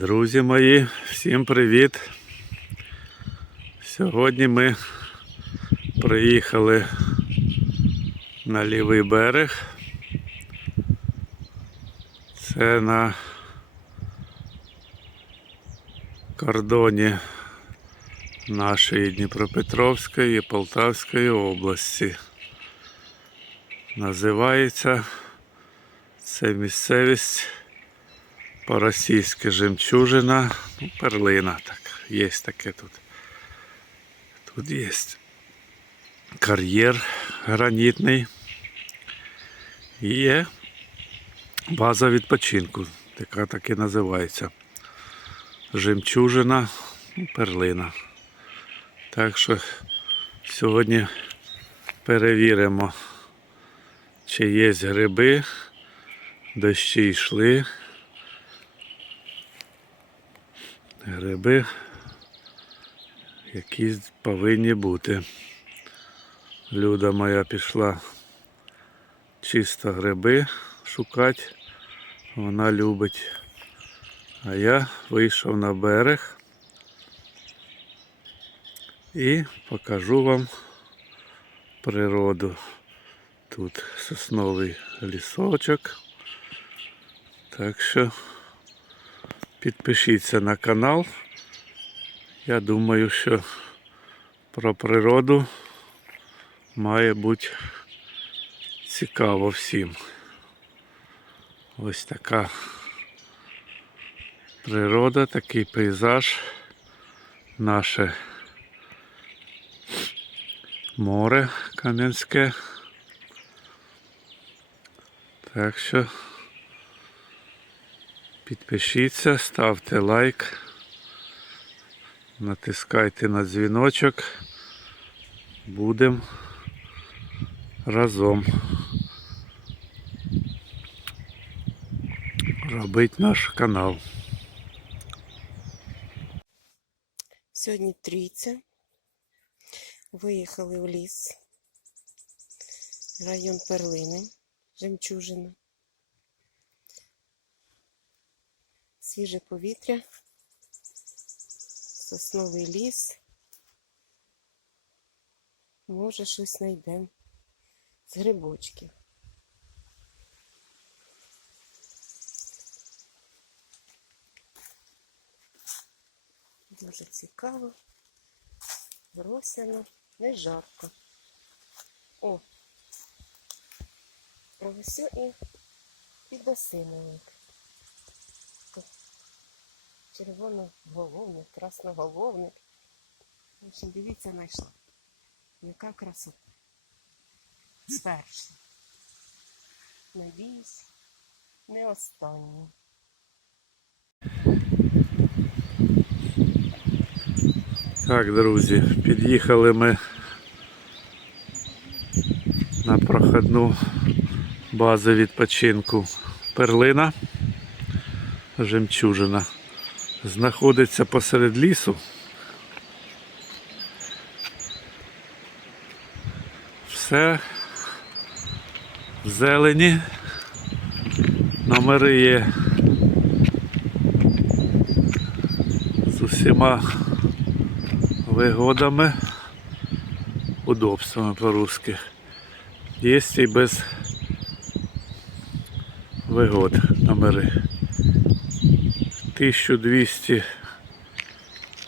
Друзі мої, всім привіт! Сьогодні ми приїхали на лівий берег. Це на кордоні нашої Дніпропетровської і Полтавської області. Називається це місцевість по-російськи жемчужина, ну, перлина. Так, є таке тут. Тут є кар'єр гранітний. І є база відпочинку, яка так і називається. Жемчужина, ну, перлина. Так що сьогодні перевіримо, чи є гриби, дощі йшли. Гриби якісь повинні бути. Люда моя пішла чисто гриби шукати. Вона любить. А я вийшов на берег і покажу вам природу. Тут сосновий лісочок. Так що Підпишіться на канал. Я думаю, що про природу має бути цікаво всім. Ось така природа, такий пейзаж, наше море Кам'янське. Так що Підпишіться, ставте лайк, натискайте на дзвіночок. Будемо разом робити наш канал. Сьогодні трійця. Виїхали в ліс. Район Перлини, Жемчужина. Свіже повітря, сосновий ліс. Може, щось знайдемо з грибочків. Дуже цікаво. Росяно, не жарко. О! Ось і підосиновик. Червоноголовник, красноголовник. В общем, дивіться, знайшла. Яка красота. Перша. Надіюсь, не остання. Так, друзі, під'їхали ми на проходну базу відпочинку Перлина, Жемчужина. Знаходиться посеред лісу. Все в зелені. Номери є з усіма вигодами, удобствами по-русски. Є і без вигод номери. 1200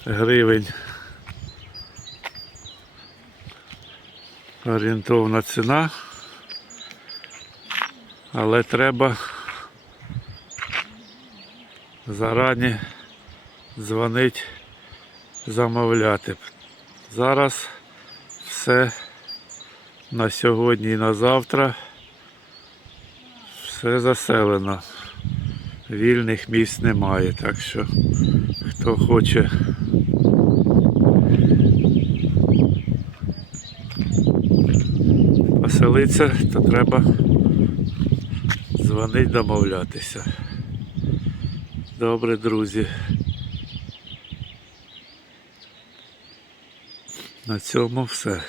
гривень орієнтовна ціна, але треба зарані дзвонити замовляти. Зараз все на сьогодні і на завтра все заселено. Вільних місць немає, так що хто хоче поселитися, то треба дзвонити домовлятися. Добре, друзі. На цьому все.